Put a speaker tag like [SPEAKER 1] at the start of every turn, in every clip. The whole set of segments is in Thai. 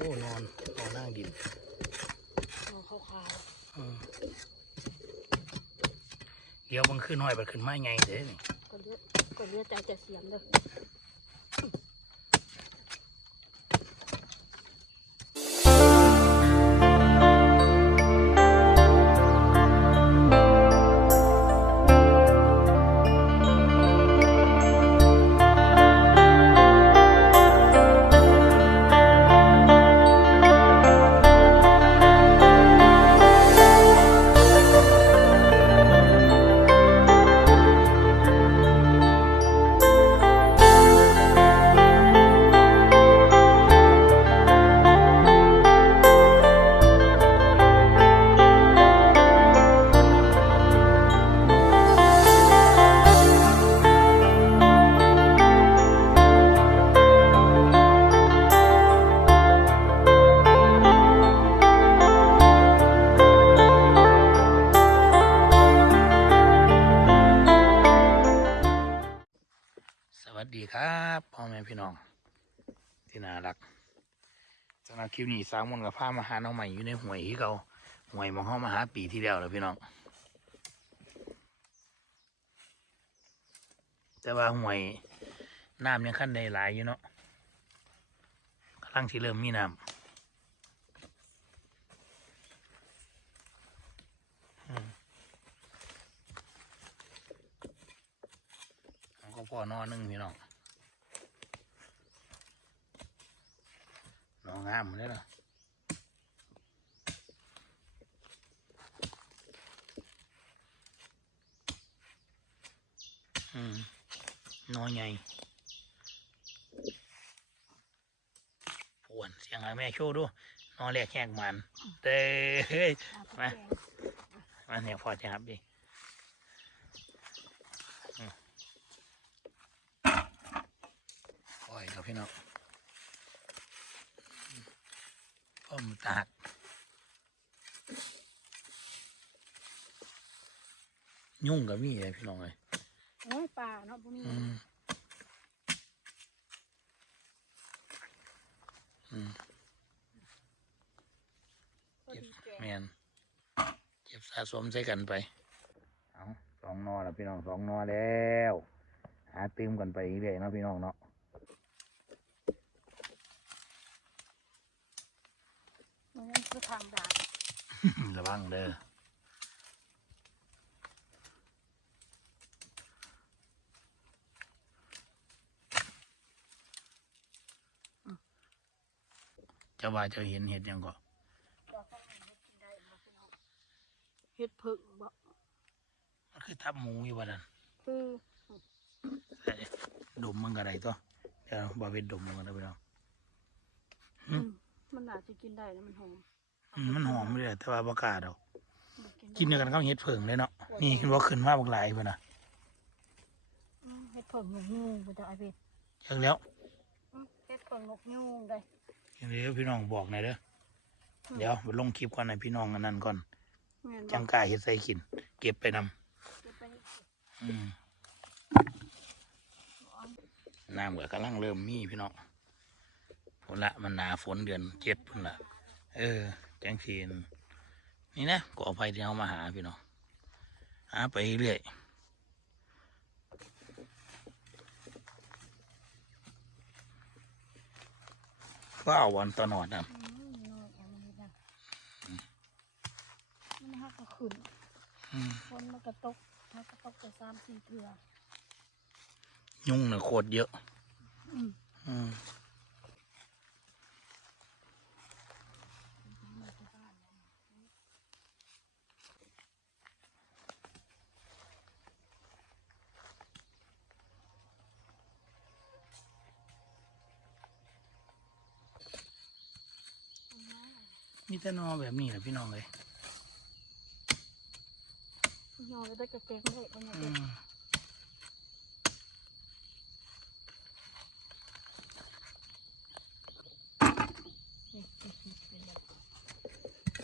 [SPEAKER 1] นอนนอนนั่งดิน
[SPEAKER 2] นอนขาว
[SPEAKER 1] อืมเดี๋ยวมันขึ้นห้อยไปขึ้นไม้ไงเด้นี่
[SPEAKER 2] ๆก็เลือดก็เลือดใจจะเสียมเลย
[SPEAKER 1] ลิปนี้สามมนกับพามาหาน้องใหม่อยู่ในห่วยที่เขาห่วยมองเข้ามาหาปีที่แล้วแล้วพี่น้อง แต่ว่าห่วยน้ำยังขั้นได้หลายอยู่เนาะกำลังที่เริ่มมีน้ำอืมเอาก็พอนอนนึงพี่น้อง นอนงามเลยเนาะอืมนอนใหญ่ปวนเสียงอะไรแม่โชว์ดูนอนแรกแหกมันเด้เฮ้ยมามาเนี่ยพอจะครับดิอืมปล่อยครับพี่น้อง พ่อมนตากยุ่งกับมีเลยพี่น้องเลย
[SPEAKER 2] โอ้ยป่าเนาะพวกนี้
[SPEAKER 1] อืมอืม
[SPEAKER 2] พอดีแก
[SPEAKER 1] แมนเก็บสะสมใส่กันไป เอาสองนอแล้วพี่น้องสองนอแล้ว หาตืมกันไปเรื่อยๆเนาะพี่น้องเนาะ
[SPEAKER 2] มันคือ ทางด่าน
[SPEAKER 1] ระวังเด้อเจ้าว่าเจ้าเห็นเห็ดหยังก็
[SPEAKER 2] เฮ็ดผึ่งบ่
[SPEAKER 1] มันคือทับหมูอยู่วันนั้น
[SPEAKER 2] คือ
[SPEAKER 1] ใส่ดมมันก็ได้ตัวเดี๋ยวบ่าวเวทดมมันก็ได้พี่น้องอืม
[SPEAKER 2] อืมมันน่าจะกินได้นะมันหอม
[SPEAKER 1] อืมมันหอมเลยแต่ว่าบ่กล้าดอก
[SPEAKER 2] มัได้
[SPEAKER 1] กินเดียวกันก็เห็ดเผิงเลยเนาะนี่เห็นว่าขึ้นมาบักหลายพุ่นน่ะ
[SPEAKER 2] อืมเฮ็ดผึ่งนกยูงบ่ได้ไอ้เบ็ด
[SPEAKER 1] จังแล้ว
[SPEAKER 2] อืมเฮ็ดผึ่งนกยูงได้
[SPEAKER 1] เดี๋ยวพี่น้องบอกหน่อยเด้อเดี๋ยวไปลงคลิปก่อนให้พี่น้องอันนั้นก่อน
[SPEAKER 2] แม่นบ่
[SPEAKER 1] จังกล้าเฮ็ดใส่กิน เก็บไปนำ
[SPEAKER 2] เก็บไป
[SPEAKER 1] อืมน้ำก็กำลังเริ่มมีพี่น้องฝนละมันหนาฝนเดือนเจ็ดพุ่นละเออ จังทีนนี่นะก็เอาไปที่เอามาหาพี่น้องหาไปเรื่อยก็เอาวันตอนนอนนะ
[SPEAKER 2] อืมน้อยอันนี้นะมันฮักก็ขึ้น
[SPEAKER 1] อืม
[SPEAKER 2] ฝนมันก็ตกฮักก็ตกไปสามสี่เทื่อ
[SPEAKER 1] ยุ่งเนี่ยโคตรเยอะ
[SPEAKER 2] อืม
[SPEAKER 1] อืมมีแต่นอแบบนี้แหละพี่น้องเลย
[SPEAKER 2] นอนแล้วได้กระแกงได้มัน
[SPEAKER 1] อื
[SPEAKER 2] จะ
[SPEAKER 1] ม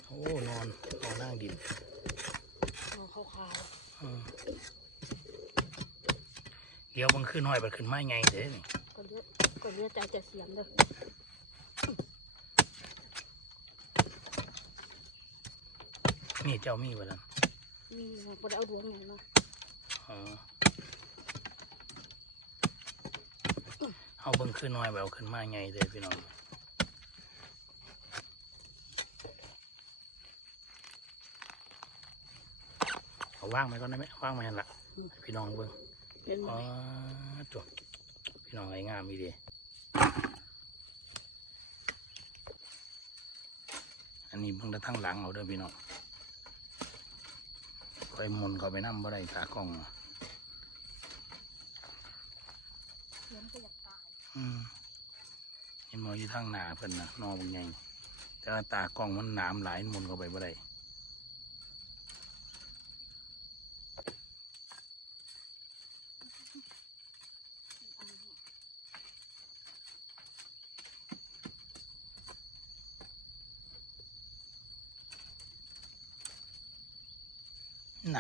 [SPEAKER 1] โอ้นอนนอนนั่งดิน
[SPEAKER 2] นอนขาว
[SPEAKER 1] อืมเดี๋ยวมันขึ้นห้อยไปขึ้นไม้ไงเด้นี่
[SPEAKER 2] ๆก็เลือดก็เลือดใจจะเสียมเลย
[SPEAKER 1] นี่เจ้ามีบ่ล่ะ
[SPEAKER 2] มีบ่ได้เอาดวงไหนมา
[SPEAKER 1] อ๋อเอาเบิ่งขึ้นน้อยแบบขึ้นมาไงเลยพี่น้องเอาว่างไหมก่อนได้ไหมว่างไหมหั่นละให้พี่น้องเบิ่ง
[SPEAKER 2] เป็น
[SPEAKER 1] อ๋อจบพี่น้องไอ้งามอีดีอันนี้เบิ่งแต่ทั้งหลังเอาเด้อพี่น้อง ไปมุนเขาไปนั่งบ่ได้ตากล้อง
[SPEAKER 2] เลี้ยงก็อยากตาย
[SPEAKER 1] อืมเห็นมองอยู่ทางหนาเพิ่นนะนอนบางไงแต่ว่าตากล้องมันหนามหลายมุนเข้าไปบ่ได้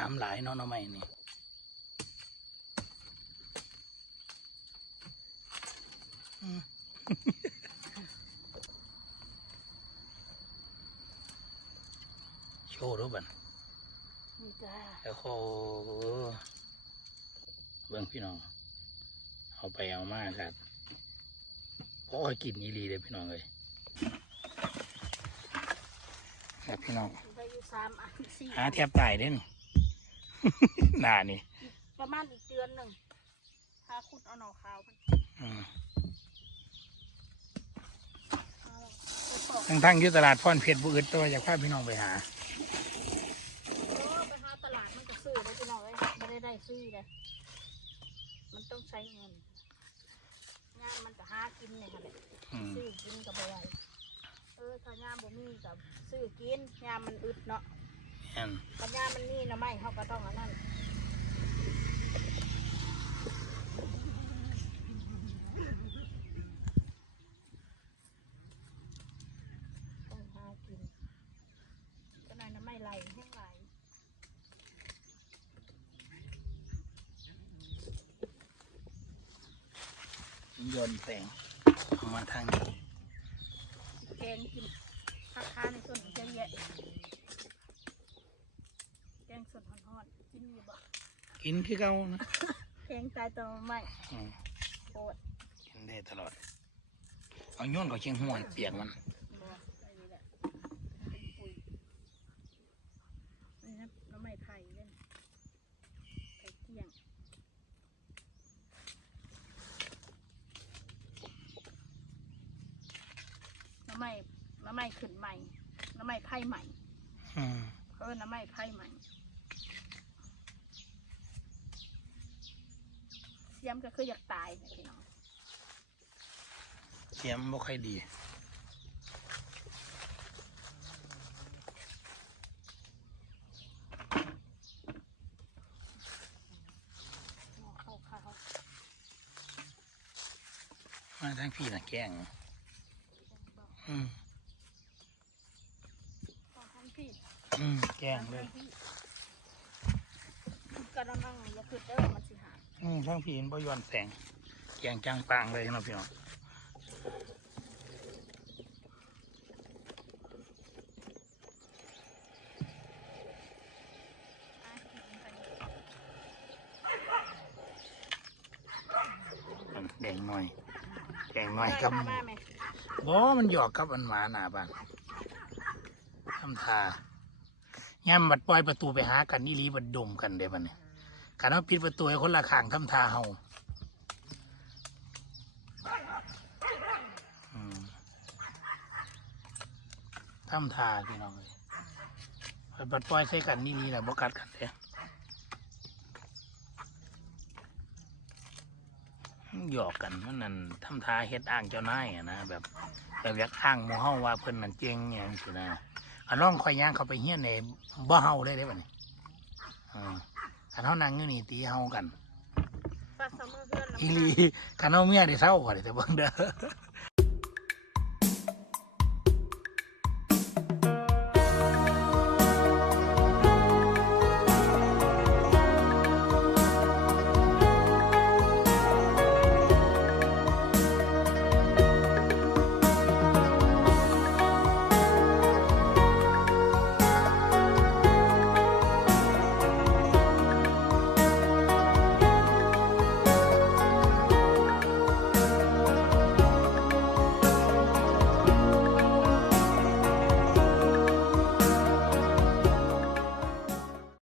[SPEAKER 1] ามหลายเนาะเนาะไม่นี่โชว์รูปบัน
[SPEAKER 2] นี่จ้า
[SPEAKER 1] โอ้โหเบิ่งพี่น้อง เอาไปเอามาครับเพราะกินอีหลีเลยพี่น้องเลยครับพี่น้อง
[SPEAKER 2] ได้อยู่สามอันสี่
[SPEAKER 1] หาแทบตายเด่น หน้านี่
[SPEAKER 2] ประมาณอีกเดือนหนึ่งหาขุดเอาหน่อขาวมัน
[SPEAKER 1] อืม
[SPEAKER 2] เอาไปปอก
[SPEAKER 1] ทั้งทั้งๆอยู่ตลาดพ่อนเพชรบุอึดตัวอยากพาพี่น้องไปหา
[SPEAKER 2] เออไปหาตลาดมันก็ซื้อได้พี่น้องเอ้ยไม่ได้ได้ซื้อเลยมันต้องใช้เงินงานมันก็หากินเนี่ยค่ะแหละ
[SPEAKER 1] อืม
[SPEAKER 2] ซื้อกินกับอะไรเออถ้ายามบ่มีกับซื้อกินยามมันอึดเนาะ
[SPEAKER 1] แม่น
[SPEAKER 2] ปัญญามมันมีนะไม่เขาก็ต้องอันนั้นต้องหากินก็นายน้ำไม่ไหลแห้งไหล
[SPEAKER 1] โยนแสงเอามาทางนี้
[SPEAKER 2] แกงกินข้าค้าในส่วนเยอะแยะแกงสดห อนๆกินอยู่บ่
[SPEAKER 1] กินคือเก่านะ
[SPEAKER 2] แกงตายตัวไม่
[SPEAKER 1] อืม
[SPEAKER 2] โคตร
[SPEAKER 1] กินได้ตลอด เอาโย้อนกับเชียงหัวเปียกมัน
[SPEAKER 2] บ่ใส่นี่แหละเป็นปุ๋ยนี่นะน้ำไม่ไผ่เล่นไผ่เที่ยงน้ำไม่น้ำไม่ขึ้นใหม่น้ำไม่ไผ่ใหม่
[SPEAKER 1] อืม
[SPEAKER 2] เออน้ำไม่ไผ่ใหม่ สียมก็คืออยากตายนะพี่น้อง
[SPEAKER 1] เสียมบ่ค่อยดี
[SPEAKER 2] เอาเข้าเข้า
[SPEAKER 1] มาทางพี่นะแกล้งอืม
[SPEAKER 2] เอาทั้งพี่
[SPEAKER 1] อืมแกล้งเลย
[SPEAKER 2] กระมังอย่าคือเด้อมันสิหาย
[SPEAKER 1] อืม ทางพี่เห็นบ่ย้อนแสงแกล้งจังปางเลยเนาะพี่น้อง
[SPEAKER 2] อะกินไป
[SPEAKER 1] อืมแดงหน่อยแดงหน่อย
[SPEAKER 2] ได้
[SPEAKER 1] กับ
[SPEAKER 2] มามาไหม
[SPEAKER 1] บ่มันหยอกกับอันหมาหน้าบ้านทำท่าย่ำบัดปล่อยประตูไปหากันนี่ลีบัดดมกันเด้บัดเนี่ย การเอาปิดประตูให้คนละข้างทำท่าเฮาอืมทำทาพี่น้องเลยบัดปล่อยใส่กันนี่ลีแหละบกัดกันเด้หยอกกันมันนั่นทำทาเฮ็ดอ้างเจ้านายอะนะแบบแบบอยากอ้างมู่เฮาว่าเพิ่นนั่นเจ๋งอย่างนี้นะอันน้องคอยย่างเขาไปเฮี้ยนในบ่เฮาเลยเด้บัดนี้อ่า อันเฮานั่งอยู่นี่ตีเฮากัน
[SPEAKER 2] ฟาซัมเมอร์เฮือน
[SPEAKER 1] อีหลีคันเฮาเมียได้เศร้ากว่าเด้แต่เบิ่งเด้อ